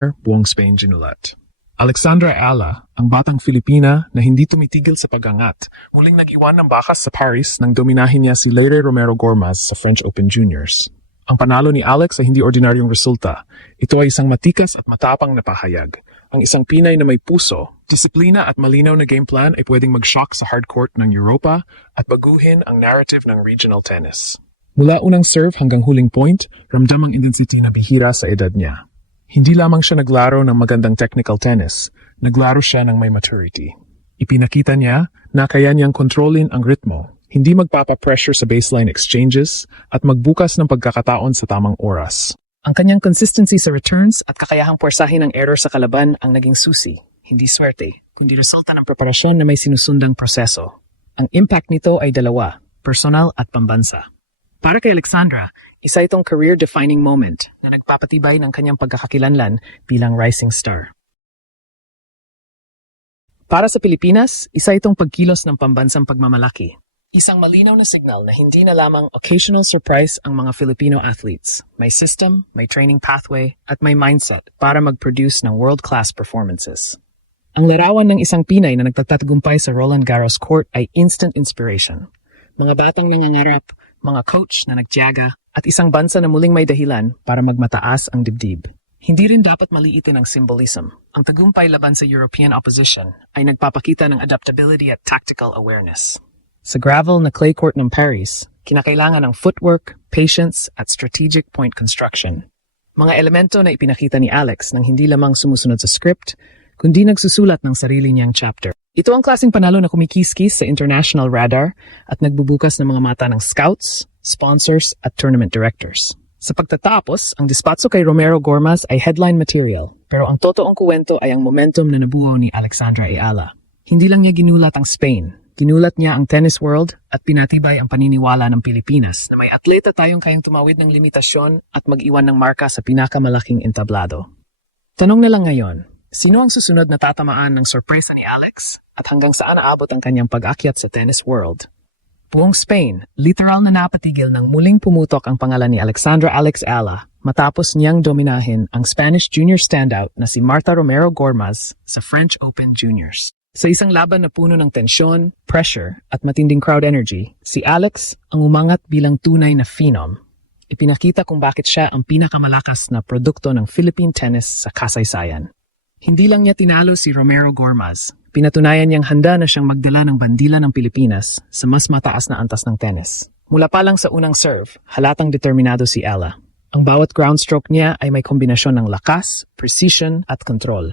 buong Spain ginulat. Alexandra Ayala, ang batang Filipina na hindi tumitigil sa pag-angat, muling nag-iwan ng bakas sa Paris nang dominahin niya si Leire Romero Gormaz sa French Open Juniors. Ang panalo ni Alex ay hindi ordinaryong resulta. Ito ay isang matikas at matapang na pahayag. Ang isang Pinay na may puso, disiplina at malinaw na game plan ay pwedeng mag-shock sa hardcourt ng Europa at baguhin ang narrative ng regional tennis. Mula unang serve hanggang huling point, ramdam ang intensity na bihira sa edad niya. Hindi lamang siya naglaro ng magandang technical tennis, naglaro siya ng may maturity. Ipinakita niya na kaya niyang kontrolin ang ritmo, hindi magpapa-pressure sa baseline exchanges at magbukas ng pagkakataon sa tamang oras. Ang kanyang consistency sa returns at kakayahang puwersahin ng error sa kalaban ang naging susi, hindi swerte, kundi resulta ng preparasyon na may sinusundang proseso. Ang impact nito ay dalawa, personal at pambansa. Para kay Alexandra, isa itong career-defining moment na nagpapatibay ng kanyang pagkakakilanlan bilang rising star. Para sa Pilipinas, isa itong pagkilos ng pambansang pagmamalaki. Isang malinaw na signal na hindi na lamang occasional surprise ang mga Filipino athletes. May system, may training pathway, at may mindset para mag-produce ng world-class performances. Ang larawan ng isang Pinay na nagtatagumpay sa Roland Garros court ay instant inspiration. Mga batang nangangarap, mga coach na nagtiyaga, at isang bansa na muling may dahilan para magmataas ang dibdib. Hindi rin dapat maliitin ang symbolism. Ang tagumpay laban sa European opposition ay nagpapakita ng adaptability at tactical awareness. Sa gravel na clay court ng Paris, kinakailangan ng footwork, patience, at strategic point construction. Mga elemento na ipinakita ni Alex nang hindi lamang sumusunod sa script, kundi nagsusulat ng sarili niyang chapter. Ito ang klaseng panalo na kumikiskis sa international radar at nagbubukas ng mga mata ng scouts, sponsors, at tournament directors. Sa pagtatapos, ang dispatso kay Romero Gormaz ay headline material, pero ang totoong kuwento ay ang momentum na nabuo ni Alexandra Ayala. Hindi lang niya ginulat ang Spain, ginulat niya ang tennis world at pinatibay ang paniniwala ng Pilipinas na may atleta tayong kayang tumawid ng limitasyon at mag-iwan ng marka sa pinakamalaking entablado. Tanong na lang ngayon, sino ang susunod na tatamaan ng sorpresa ni Alex at hanggang saan aabot ang kanyang pag-akyat sa tennis world? Buong Spain, literal na napatigil nang muling pumutok ang pangalan ni Alexandra Alex Ayala matapos niyang dominahin ang Spanish junior standout na si Marta Romero Gormaz sa French Open Juniors. Sa isang laban na puno ng tensyon, pressure at matinding crowd energy, si Alex ang umangat bilang tunay na phenom. Ipinakita kung bakit siya ang pinakamalakas na produkto ng Philippine tennis sa kasaysayan. Hindi lang niya tinalo si Romero Gormaz, pinatunayan niyang handa na siyang magdala ng bandila ng Pilipinas sa mas mataas na antas ng tennis. Mula pa lang sa unang serve, halatang determinado si Ayala. Ang bawat ground stroke niya ay may kombinasyon ng lakas, precision at control.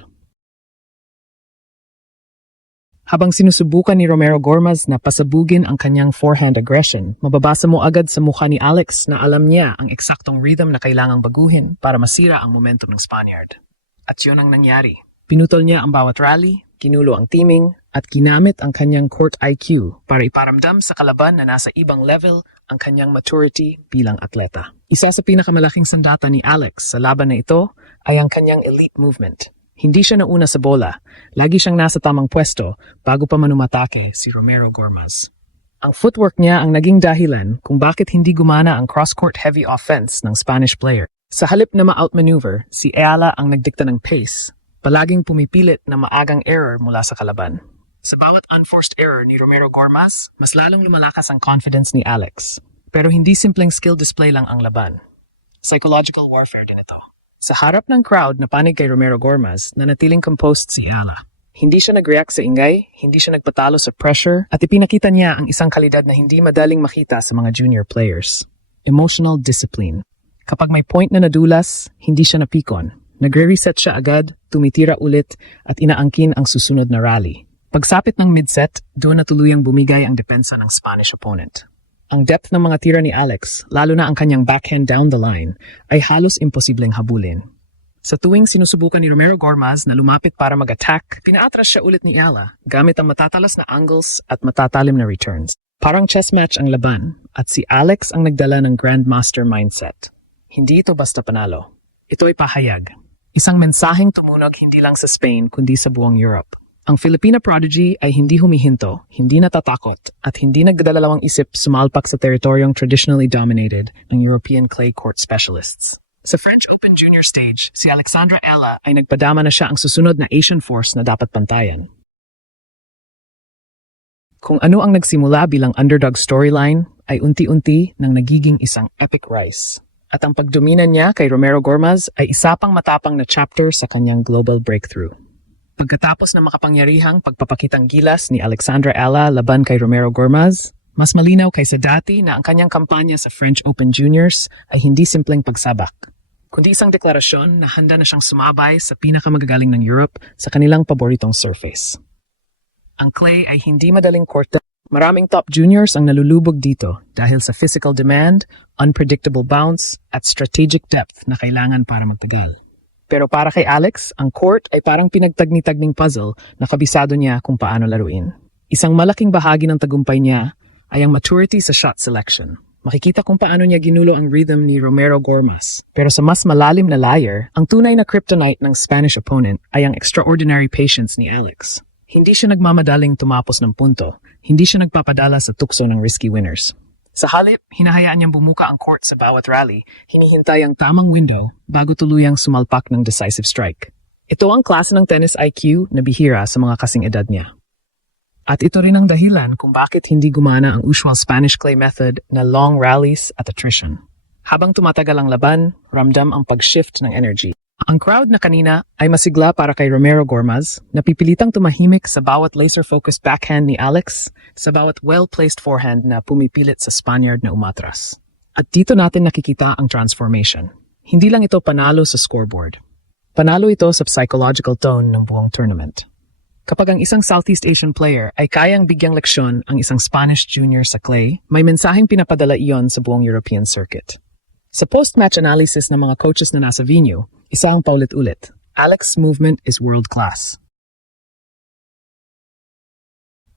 Habang sinusubukan ni Romero Gormaz na pasabugin ang kanyang forehand aggression, mababasa mo agad sa mukha ni Alex na alam niya ang eksaktong rhythm na kailangang baguhin para masira ang momentum ng Spaniard. At yun ang nangyari. Pinutol niya ang bawat rally, kinulo ang teaming, at ginamit ang kanyang court IQ para iparamdam sa kalaban na nasa ibang level ang kanyang maturity bilang atleta. Isa sa pinakamalaking sandata ni Alex sa laban na ito ay ang kanyang elite movement. Hindi siya nauna sa bola, lagi siyang nasa tamang pwesto bago pa manumatake si Romero Gormaz. Ang footwork niya ang naging dahilan kung bakit hindi gumana ang cross-court heavy offense ng Spanish player. Sa halip na ma-outmaneuver, si Ayala ang nagdikta ng pace, palaging pumipilit na maagang error mula sa kalaban. Sa bawat unforced error ni Romero Gormaz, mas lalong lumalakas ang confidence ni Alex. Pero hindi simpleng skill display lang ang laban. Psychological warfare din ito. Sa harap ng crowd na panig kay Romero Gormaz, nanatiling composed si Ayala. Hindi siya nag-react sa ingay, hindi siya nagpatalo sa pressure, at ipinakita niya ang isang kalidad na hindi madaling makita sa mga junior players. Emotional discipline. Kapag may point na nadulas, hindi siya napikon. Nagre-reset siya agad, tumitira ulit, at inaangkin ang susunod na rally. Pagsapit ng mid-set, doon na tuluyang bumigay ang depensa ng Spanish opponent. Ang depth ng mga tira ni Alex, lalo na ang kanyang backhand down the line, ay halos imposibleng habulin. Sa tuwing sinusubukan ni Romero Gormaz na lumapit para mag-attack, pinaatras siya ulit ni Ayala gamit ang matatalas na angles at matatalim na returns. Parang chess match ang laban, at si Alex ang nagdala ng grandmaster mindset. Hindi ito basta panalo. Ito ay pahayag. Isang mensaheng tumunog hindi lang sa Spain kundi sa buong Europe. Ang Filipina prodigy ay hindi humihinto, hindi natatakot, at hindi nagdadalawang isip sumalpak sa teritoryong traditionally dominated ng European clay court specialists. Sa French Open Junior stage, si Alexandra Ella ay nagpadama na siya ang susunod na Asian force na dapat pantayan. Kung ano ang nagsimula bilang underdog storyline ay unti-unti nang nagiging isang epic rise. At ang pagdomina niya kay Romero Gormaz ay isa pang matapang na chapter sa kanyang global breakthrough. Pagkatapos ng makapangyarihang pagpapakitang gilas ni Alexandra Ella laban kay Romero Gormaz, mas malinaw kaysa dati na ang kanyang kampanya sa French Open Juniors ay hindi simpleng pagsabak, kundi isang deklarasyon na handa na siyang sumabay sa pinakamagagaling ng Europe sa kanilang paboritong surface. Ang clay ay hindi madaling korte. Maraming top juniors ang nalulubog dito dahil sa physical demand, unpredictable bounce, at strategic depth na kailangan para magtagal. Pero para kay Alex, ang court ay parang pinagtagni-tagning puzzle na kabisado niya kung paano laruin. Isang malaking bahagi ng tagumpay niya ay ang maturity sa shot selection. Makikita kung paano niya ginulo ang rhythm ni Romero Gormaz. Pero sa mas malalim na layer, ang tunay na kryptonite ng Spanish opponent ay ang extraordinary patience ni Alex. Hindi siya nagmamadaling tumapos ng punto. Hindi siya nagpapadala sa tukso ng risky winners. Sa halip, hinahayaan niyang bumuka ang court sa bawat rally, hinihintay ang tamang window bago tuluyang sumalpak ng decisive strike. Ito ang klase ng tennis IQ na bihira sa mga kasing edad niya. At ito rin ang dahilan kung bakit hindi gumana ang usual Spanish clay method na long rallies at attrition. Habang tumatagal ang laban, ramdam ang pag-shift ng energy. Ang crowd na kanina ay masigla para kay Romero Gormaz, napipilitang tumahimik sa bawat laser-focused backhand ni Alex, sa bawat well-placed forehand na pumipilit sa Spaniard na umatras. At dito natin nakikita ang transformation. Hindi lang ito panalo sa scoreboard. Panalo ito sa psychological tone ng buong tournament. Kapag ang isang Southeast Asian player ay kayang bigyang leksyon ang isang Spanish junior sa clay, may mensaheng pinapadala iyon sa buong European circuit. Sa post-match analysis ng mga coaches na nasa venue, isa ang paulit-ulit. Alex's movement is world-class.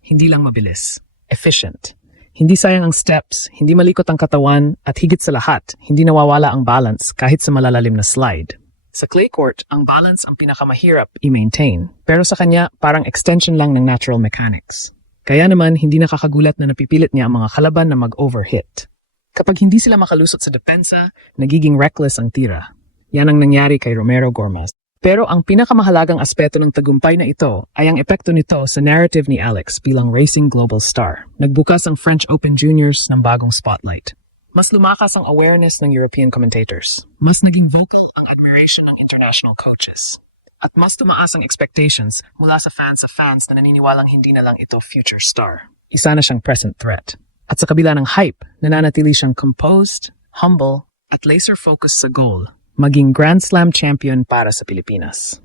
Hindi lang mabilis, efficient. Hindi sayang ang steps, hindi malikot ang katawan, at higit sa lahat, hindi nawawala ang balance kahit sa malalalim na slide. Sa clay court, ang balance ang pinakamahirap i-maintain, pero sa kanya parang extension lang ng natural mechanics. Kaya naman, hindi nakakagulat na napipilit niya ang mga kalaban na mag-overhit. Kapag hindi sila makalusot sa depensa, nagiging reckless ang tira. Yan ang nangyari kay Romero Gormaz. Pero ang pinakamahalagang aspeto ng tagumpay na ito ay ang epekto nito sa narrative ni Alex bilang racing global star. Nagbukas ang French Open Juniors ng bagong spotlight. Mas lumakas ang awareness ng European commentators. Mas naging vocal ang admiration ng international coaches. At mas tumaas ang expectations mula sa fans na naniniwalang hindi na lang ito future star. Isa na siyang present threat. At sa kabila ng hype, nananatili siyang composed, humble, at laser-focused sa goal, maging Grand Slam champion para sa Pilipinas.